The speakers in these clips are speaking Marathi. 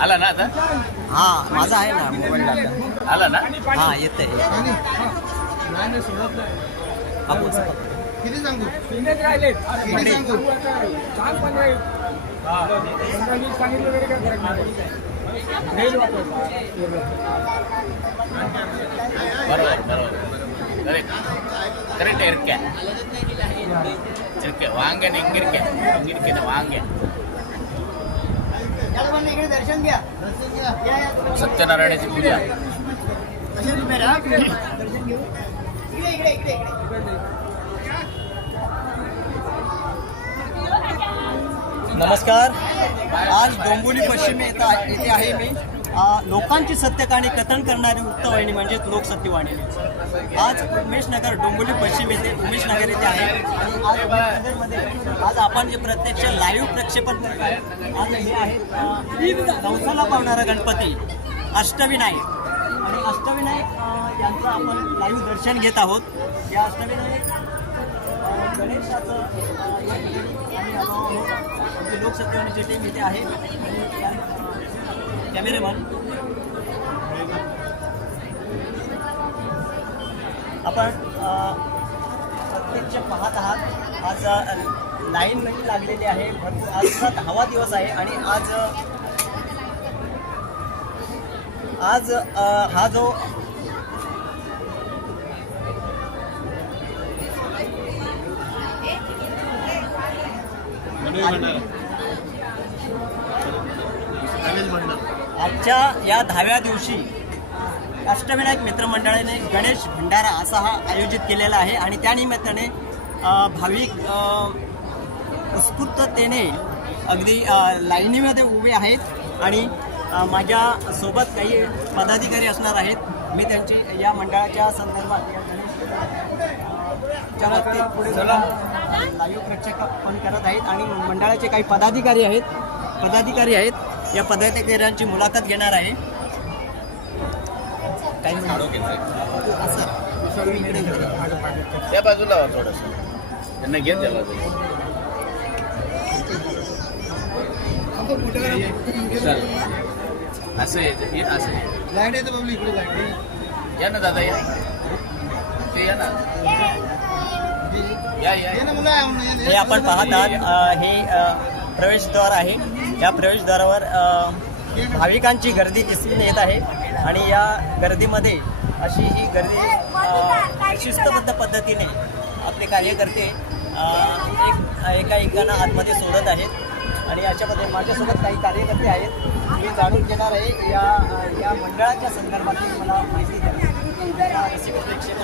आला ना आता हा माझा आहे ना मोबाईल डाटा आला ना हा येते किती सांगू तीनच राहिलेत किती सांगू छान पण राहील पंधरा वीस सांगितलं तरी काय फरक नाही पडत. नाही वापरत. बरोबर सत्यनारायणाची पूजा. नमस्कार. आज डोंबिवली पश्चिम येथे आहे मी. लोकांची सत्यकाणी कथन करणारी वृत्तवाहिनी म्हणजेच लोकसत्यवाहिनी आज उमेश नगर डोंबिवली पश्चिम येथे उमेश नगर येथे आहे. आणि आज नगरमध्ये आज आपण जे प्रत्यक्ष लाईव्ह प्रक्षेपण करत आहे आज हे आहे अ, नवसाला पावणारा गणपती अष्टविनायक. आणि अष्टविनायक यांचं आपण लाईव्ह दर्शन घेत आहोत. या अष्टविनायक गणेशाचं अ, आम्ही आलो आहोत. आमची टीम इथे आहे. आणि कॅमेरेमॅन आपण अ, प्रत्यक्ष पाहत आहात. आज लाईन म्हणजे लागलेली आहे. भरपूर आजचा दहावा दिवस आहे आणि आज आज हा जो आजच्या या दहाव्या दिवशी अष्टविनायक मित्रमंडळाने गणेश भंडारा असा हा आयोजित केलेला आहे आणि त्या निमित्ताने अ, भाविक उत्स्फूर्ततेने अगदी लाईनीमध्ये उभे आहेत आणि अ, माझ्या सोबत काही पदाधिकारी असणार आहेत. मी त्यांची या मंडळाच्या संदर्भात या गणेश अ, च्या बाबतीत पुढे लाईव्ह प्रक्षेपण करत आहेत आणि मंडळाचे काही पदाधिकारी आहेत पदाधिकारी आहेत. या पदाधिकाऱ्यांची मुलाखत घेणार आहे. काही असं. त्या बाजूला थोडंसं. त्यांना घेत त्या बाजूला. चालेल. असं आहे हे असं आहे. लाइट येते बाबली इकडे लाइट या ना दादा या. ते या ना. हे आपण पाहत आहात. हे प्रवेशद्वार आहे. या प्रवेशद्वारावर भाविकांची गर्दी दिसून येत आहे आणि या गर्दीमध्ये अशी ही गर्दी शिस्तबद्ध पद्धतीने आपले कार्यकर्ते एक एका एकानं आतमध्ये सोडत आहेत. आणि अशामध्ये माझ्यासोबत काही कार्यकर्ते आहेत. मी जाणून घेणार आहे या या मंडळाच्या संदर्भातील मला माहिती द्या प्रेक्षक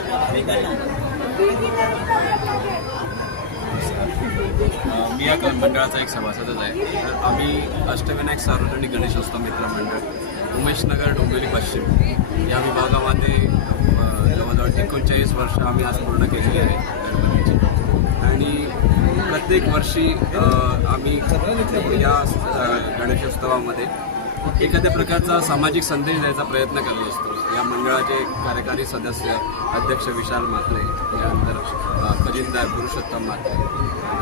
मी या मंडळाचा एक सभासदच आहे. तर आम्ही अष्टविनायक सार्वजनिक गणेशोत्सव मित्र मंडळ उमेशनगर डोंबिवली पश्चिम या विभागामध्ये जवळजवळ एकोणचाळीस वर्ष आम्ही आज पूर्ण केलेली आहे. गणपतीची आणि प्रत्येक वर्षी आम्ही या गणेशोत्सवामध्ये एखाद्या प्रकारचा सामाजिक संदेश द्यायचा प्रयत्न करत असतो. या मंडळाचे कार्यकारी सदस्य अध्यक्ष विशाल मात्रे यानंतर खजिनदार पुरुषोत्तम म्हात्रे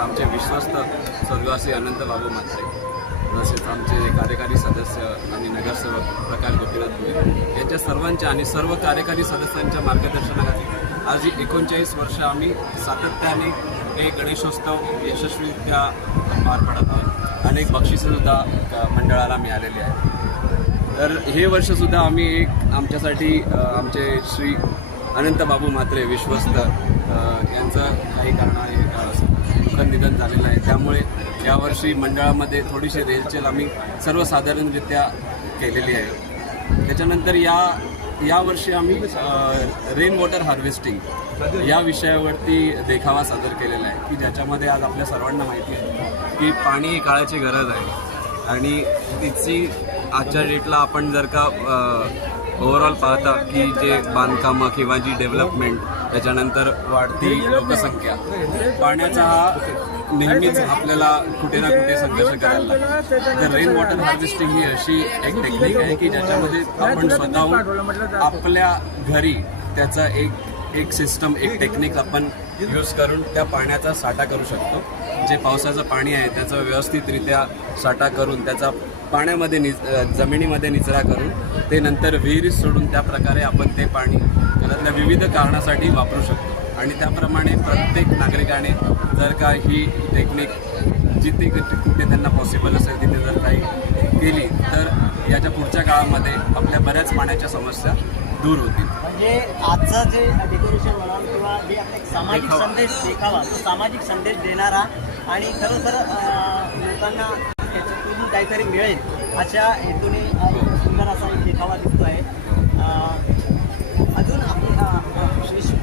आमचे विश्वस्त स्वर्गवासी अनंत बाबू म्हात्रे तसेच आमचे कार्यकारी सदस्य आणि नगरसेवक प्रकाश गोपीनाथ भुले यांच्या सर्वांच्या आणि सर्व कार्यकारी सदस्यांच्या मार्गदर्शनाखाली आज एकोणचाळीस वर्ष आम्ही सातत्याने हे गणेशोत्सव यशस्वीरित्या पार पडत आहोत. अनेक बक्षिसंसुद्धा मंडळाला मिळालेली आहेत. तर हे वर्षसुद्धा आम्ही एक आमच्यासाठी आमचे श्री अनंत बाबू म्हात्रे विश्वस्त यांचं काही कारणाने अ, दुःखद निधन झालेलं आहे. त्यामुळे यावर्षी मंडळामध्ये थोडीशी रेलचेल आम्ही सर्वसाधारणरित्या केलेली आहे. त्याच्यानंतर या यावर्षी आम्ही रेन वॉटर हार्वेस्टिंग या विषयावरती देखावा सादर केलेला आहे. की ज्याच्यामध्ये आज आपल्या सर्वांना माहिती आहे की पाणी ही काळाची गरज आहे. आणि तिची आजच्या डेटला आपण जर का ओव्हरऑल पाहता की जे बांधकामं किंवा जी डेव्हलपमेंट त्याच्यानंतर वाढती लोकसंख्या. पाण्याचा हा नेहमीच आपल्याला कुठे ना कुठे संघर्ष करायला लागतो. तर रेन वॉटर हार्वेस्टिंग ही अशी एक टेक्निक आहे की ज्याच्यामध्ये आपण स्वतःहून आपल्या घरी त्याचा एक एक सिस्टम एक टेक्निक आपण यूज करून त्या पाण्याचा साठा करू शकतो. जे पावसाचं पाणी आहे त्याचा व्यवस्थितरित्या साठा करून त्याचा पाण्यामध्ये नि जमिनीमध्ये निचरा करून ते नंतर विहिरीत सोडून त्या प्रकारे आपण ते पाणी घरातल्या विविध कारणासाठी वापरू शकतो. आणि त्याप्रमाणे प्रत्येक नागरिकाने जर का ही टेक्निक जिथे कुठे त्यांना पॉसिबल असेल तिथे जर काही केली तर याच्या पुढच्या काळामध्ये आपल्या बऱ्याच पाण्याच्या समस्या दूर होतील. म्हणजे आजचं जे डेकोरेशन म्हणाल किंवा जे आपला सामाजिक संदेश देखावा तो सामाजिक संदेश देणारा आणि खरं तर अं, लोकांना त्याच्यातून काहीतरी मिळेल अशा हेतूने सुंदर असा एक देखावा दिसतो आहे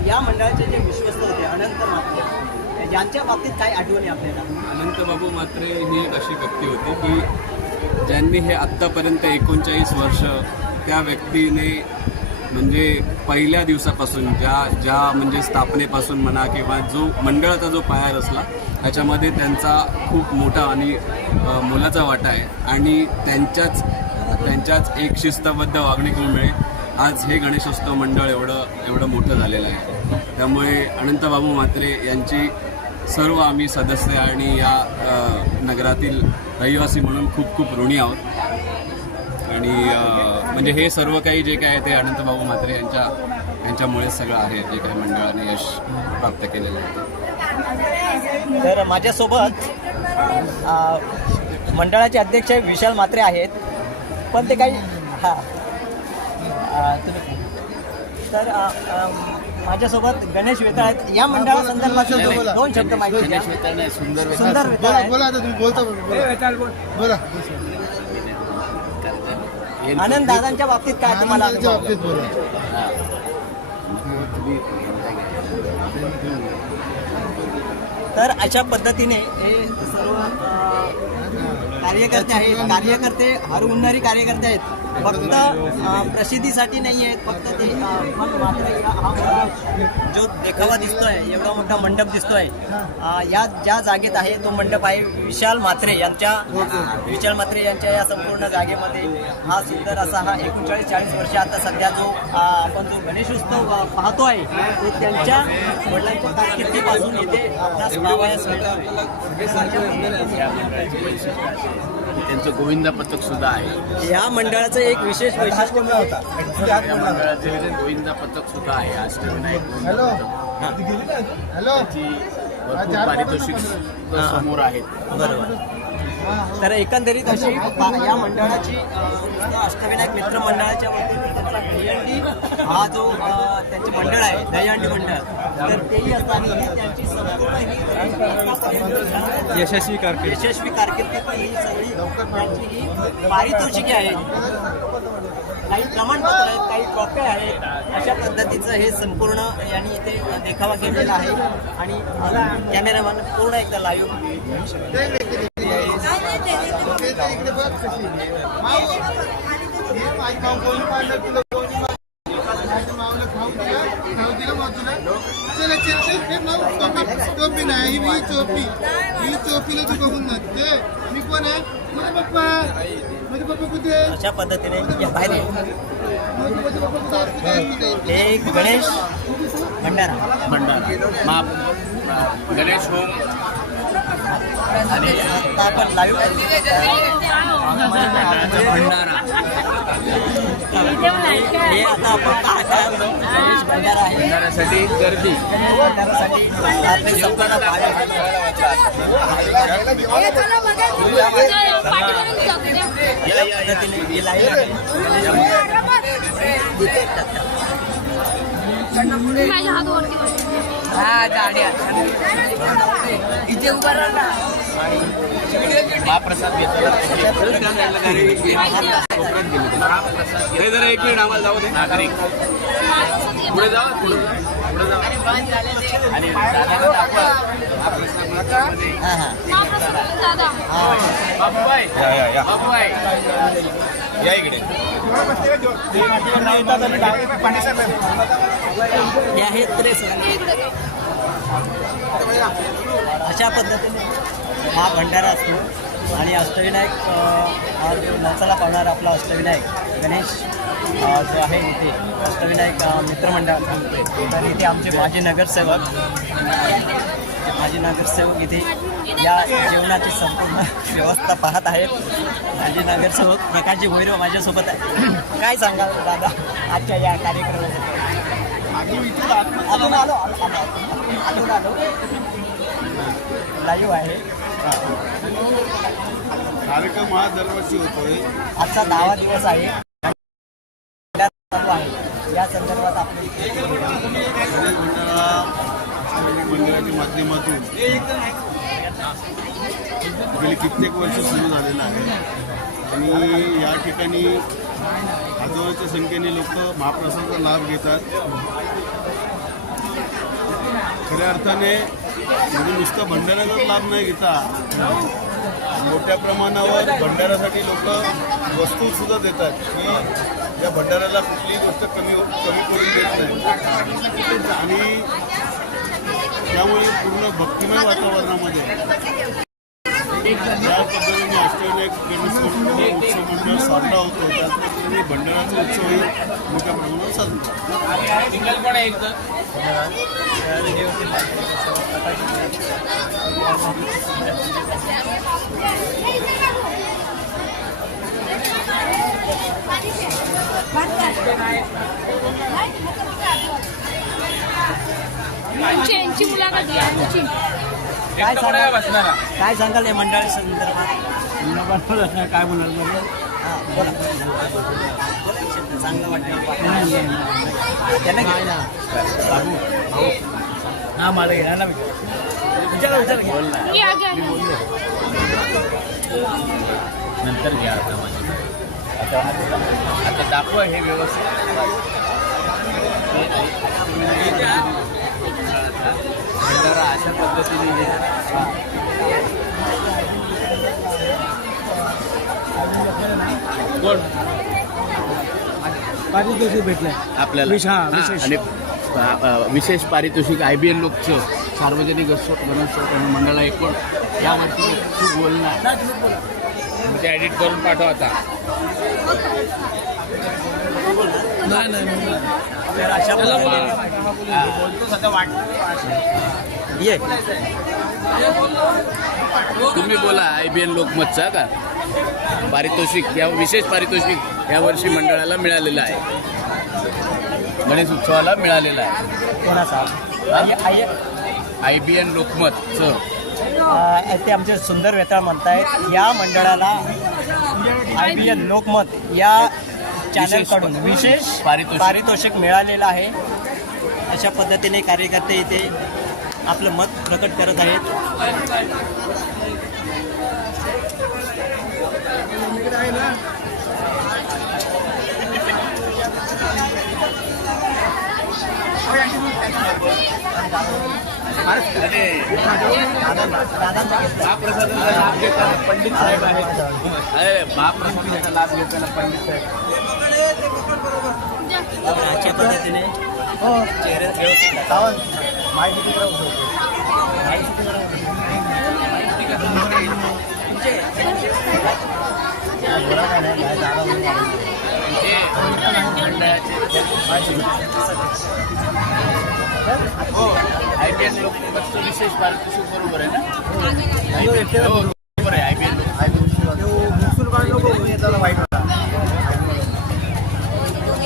या मंडळाचे जे विश्वस्त होते अनंत मात्रे यांच्या बाबतीत काय आठवणी आपल्याला? अनंत बाबू मात्रे ही एक अशी व्यक्ती होती की ज्यांनी हे आत्तापर्यंत एकोणचाळीस वर्ष त्या व्यक्तीने म्हणजे पहिल्या दिवसापासून ज्या ज्या म्हणजे स्थापनेपासून म्हणा किंवा जो मंडळाचा जो पाया रचला त्याच्यामध्ये त्यांचा खूप मोठा आणि मोलाचा वाटा आहे. आणि त्यांच्याच त्यांच्याच एक शिस्तबद्ध वागणुकीमुळे आज हे गणेशोत्सव मंडळ एवढं एवढं मोठं झालेलं आहे. त्यामुळे अनंतबाबू म्हात्रे यांची सर्व आम्ही सदस्य आणि या नगरातील रहिवासी म्हणून खूप खूप ऋणी आहोत. आणि म्हणजे हे सर्व काही जे काय ते अनंतबाबू म्हात्रे यांच्या यांच्यामुळेच सगळं आहे जे काही मंडळाने यश प्राप्त केलेलं आहे. तर माझ्यासोबत मंडळाचे अध्यक्ष विशाल मात्रे आहेत. पण ते काही हां. तर माझ्यासोबत गणेश वेताळ आहेत या मंडळासंदर्भात दोन दोन शब्द माहिती द्या. नाही, सुंदर वेताळ. सुंदर वेताळ बोला बोला आता तुम्ही बोलता बोला बोला हे- आनंद दादांच्या बाबतीत काय तुम्हाला आनंदाच्या अनुभव? बाबतीत बोला हा. मग तुम्ही तर अशा पद्धतीने हे सर्व अ, कार्यकर्ते आहेत कार्यकर्ते हरहुन्नरी कार्यकर्ते आहेत फक्त प्रसिद्धीसाठी नाही आहेत फक्त ते पण मात्र हा जो देखावा दिसतोय एवढा मोठा मंडप दिसतोय या ज्या जागेत आहे तो मंडप आहे विशाल मात्रे यांच्या विशाल मात्रे यांच्या या संपूर्ण जागेमध्ये. हा सुंदर असा हा एकोणचाळीस चाळीस वर्ष आता सध्या जो आपण जो गणेशोत्सव पाहतो आहे तो त्यांच्या वडिलांच्या कारकिर्दीपासून येथे आपणास पाहावयास मिळतो त्यांचं गोविंदा पथक सुद्धा आहे. या मंडळाचं एक विशेष वैशिष्ट्य होता या मंडळाचे गोविंदा पथक सुद्धा आहे. अष्टविनायक गोविंदा हॅलो. पथक. हॅलो. त्याची भरपूर पारितोषिक समोर आहेत. बरोबर. तर एकंदरीत अशी या मंडळाची अष्टविनायक मित्र मंडळाच्या वतीने दहीहंडी हा जो त्यांचे मंडळ आहे दहीहंडी मंडळ तर तेही असताना ही त्यांची संपूर्ण ही यशस्वी कारकीर्द. यशस्वी कारकिर्दीतली ही सगळी त्यांची ही पारितोषिके आहेत. काही प्रमाणपत्र आहेत काही ट्रॉफ्या आहेत अशा पद्धतीचं हे संपूर्ण यांनी इथे देखावा केलेला आहे. आणि कॅमेरामॅन पूर्ण एकदा लाईव्ह नाही चोपी चोपीला तू बघून नसते मी कोण आहे माझे पप्पा माझे पप्पा कुठे अशा पद्धतीने बाहेर एक गणेश भंडारा. भंडारा. गणेश होम. आणि आता आपण लाईव्ह भंडारा हे आता आपण पाहत भंडारा आहे भंडाऱ्यासाठी गर्दी. भंडारासाठी आपले संपूर्ण हे हात वरती बघ. महाप्रसाद हे जरा एक मिनिट आम्हाला जाऊ दे. नागरिक पुढे जावा पुढे पुढे जावा आणि हां हां. बाबूबाई. बाबूबाई. या इकडे. हे आहेत त्रेस अशा पद्धतीने हा भंडारा असतो. आणि अष्टविनायक हा जो नाचाला पावणारा आपला अष्टविनायक गणेश जो आहे इथे अष्टविनायक मित्रमंडळ. तर इथे आमचे माजी नगरसेवक. माझे नगरसेवक इथे या जेवणाची संपूर्ण व्यवस्था पाहत आहेत. माझे नगरसेवक प्रकाशजी भैरव माझ्यासोबत आहे काय सांगाल दादा? आजच्या या कार्यक्रमाबद्दल आलो. आलो आलो आलो आलो लाईव्ह आहे. कार्यक्रम हा दरवर्षी होतोय. आजचा दहावा दिवस आहे. या संदर्भात आपली गणेश मंडळा मंदिराच्या माध्यमातून. गेली कित्येक वर्ष सुरू झालेलं आहे. आणि या ठिकाणी हजारोच्या संख्येने लोक महाप्रसादाचा लाभ घेतात. खऱ्या अर्थाने म्हणजे नुसतं भंडाऱ्याचाच लाभ नाही घेता मोठ्या प्रमाणावर भंडाऱ्यासाठी लोक वस्तू सुद्धा देतात की या भंडाऱ्याला कुठलीही गोष्ट कमी कमी करून देत नाही. आणि त्यामुळे पूर्ण भक्तिमय वातावरणामध्ये ज्या पद्धतीने अष्टविनायक गणेश उत्सव मंडळ साजरा होतो. त्याच पद्धतीने भंडाऱ्याचा उत्सवही मोठ्या प्रमाणावर साजरा. यांची यांची मुलाखत घ्या यांची काय सांगाल काय सांगाल या मंडळी संदर्भात? काय बोलाल हां बोला. चांगलं वाटतं त्यांना. हा मला घेणार ना विचारा विचारा. नंतर घ्या आता माझी. आता आता- आता दाखवा हे व्यवस्थित. भंडारा अशा पद्धतीने हे पारितोषिक भेटलंय. आपल्याला. हा. आणि विशेष पारितोषिक आय बी एन लोकचं सार्वजनिक गणेश- गणेशोत्सव मंडळा एकूण यावरती खूप बोलणार ते एडिट करून पाठवा आता. अशा बोलतो सध्या ये. तुम्ही बोला आय बी एन लोकमतचा का? पारितोषिक या विशेष पारितोषिक यावर्षी मंडळाला मिळालेलं आहे. गणेश उत्सवाला मिळालेलं आहे. कोणाचा? आई- आई- आय बी एन लोकमतचं. अ, ते आमचे सुंदर वेताळ म्हणतायत. या मंडळाला आय बी एन लोकमत या चॅनलकडून विशेष पारितोषिक. पारितोषिक मिळालेलं आहे. अशा पद्धतीने कार्यकर्ते इथे आपलं मत प्रकट करत आहेत. महाप्रसादाचा लाभ घेताना पंडित साहेब आहेत. अरे महाप्रसादाचा लाभ घेताना पंडित साहेब. अशा पद्धतीने चेहरे व्यवस्थित हो आय बी एन लोकमतचं विशेष पारितोषिक बरोबर आहे ना हो, बरोबर आहे आय बी एन ये बाई जा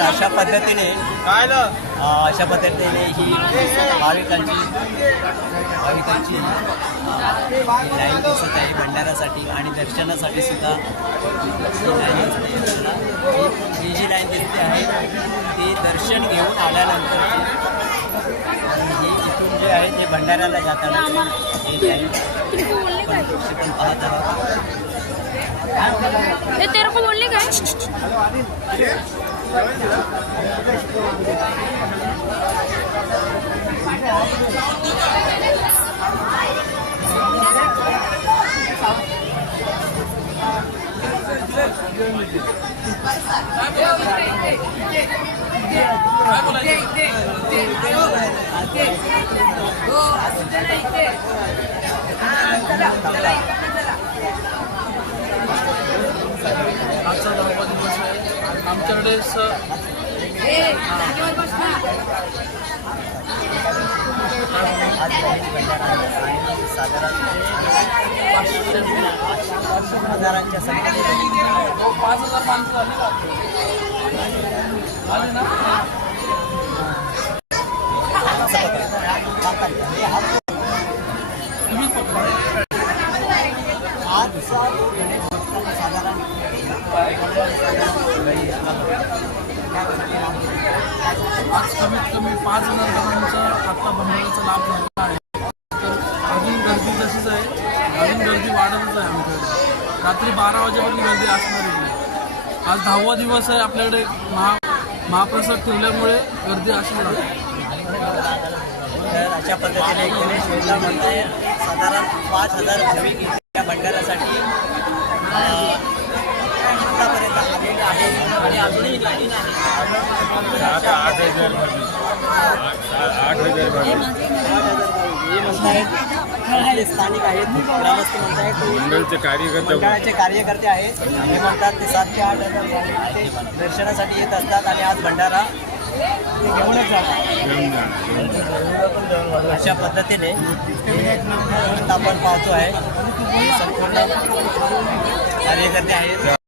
अशा पद्धतीने अशा पद्धतीने ही भाविकांची भाविकांची लाईन दिसत आहे. भंडारासाठी आणि दर्शनासाठी सुद्धा ही जी लाईन दिसते आहे ती दर्शन घेऊन आल्यानंतर ही इथून जे आहे ते भंडाऱ्याला जाताना ही लाईन आपण पाहत आहोत. ते तेरे को बोलने काय है दहावा दिवस आहे आमच्याकडे हजारांच्या पाच हजार माणसं झाली आले ना तुम्हीच पकडा आजचा गणेश उत्सव साधारण आज कमीत कमी पाच हजार जणांचा आत्ता भंडाराचा लाभ झाला आहे. तर अजून गर्दी तशीच आहे. अजून गर्दी वाढतच आहे आमच्याकडे. रात्री बारा वाजेपर्यंत गर्दी असणार आहे आज दहावा दिवस आहे आपल्याकडे महा महाप्रसाद ठेवल्यामुळे गर्दी असणार राहते. तर अशा पद्धतीने गणेश योजना म्हणताय. साधारण पाच हजार भाविक या भंडारासाठी अं, आतापर्यंत आलेले आहे आणि अजूनही लाईन आहे आता आठ हजार आठ हजार स्थानिक आहेत ग्रामस्थ म्हणतायत मंडळचे कार्यकर्ते मंडळाचे कार्यकर्ते आहेत. हे म्हणतात ते सात ते आठ हजार ते दर्शनासाठी येत असतात आणि आज भंडारा घेऊनच जातात. अशा पद्धतीने आपण पाहतो आहे संपूर्ण कार्यकर्ते आहेत.